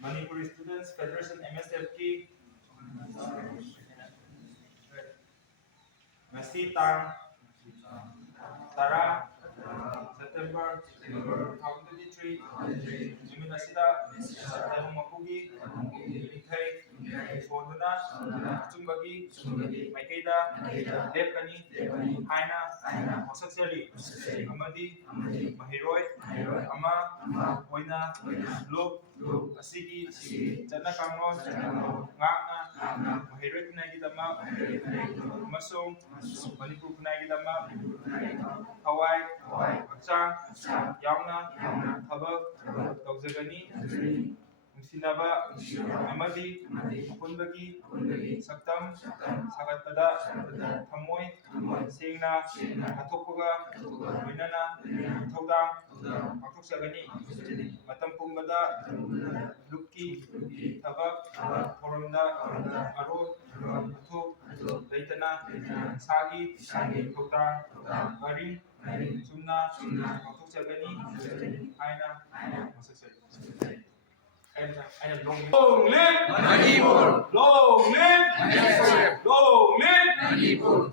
Manipuri Students Federation MSF की ngasi tang tara September 2023 numin asida tayo mapugi ikai soduna chumbagi maikeda lepkani haina wasakseli amadi mahiroi ama oina lok asigi jana kangon ngakna mahiroi kunagidama amasung Manipur kunagidama hawai hꯛꯆꯥꯡ yauna ꯊꯕꯛ ꯇꯧꯖꯒꯅꯤ ꯅꯨꯡꯁꯤꯅꯕ ꯑꯃꯗꯤ ꯑꯄꯨꯟꯕꯒꯤ ꯁꯛꯇꯝ ꯁꯥꯒꯠꯄꯗ ꯊꯃꯣꯏ ꯁꯦꯡꯅ ꯀꯠꯊꯣꯛꯄꯒ ꯂꯣꯏꯅꯅ ꯊꯧꯗꯥꯡ ꯄꯥꯡꯊꯣꯛꯆꯒꯅꯤ ꯃꯇꯝ ꯄꯨꯝꯕꯗ ꯂꯨꯞꯀꯤ ꯊꯕꯛ ꯊꯧꯔꯝꯗ ꯑꯔꯣꯠ ꯑꯊꯨꯞ ꯂꯩꯇꯅ ꯏꯁꯥꯒꯤ ꯊꯧꯗꯥꯡ ꯃꯔꯤ ꯆꯨꯝꯅ ꯄꯥꯡꯊꯣꯛꯆꯒꯅꯤ ꯍꯥꯏꯅ ꯋꯥꯁꯛꯆꯔꯤ Long live Manipur! Long live MSF! Long live Manipur!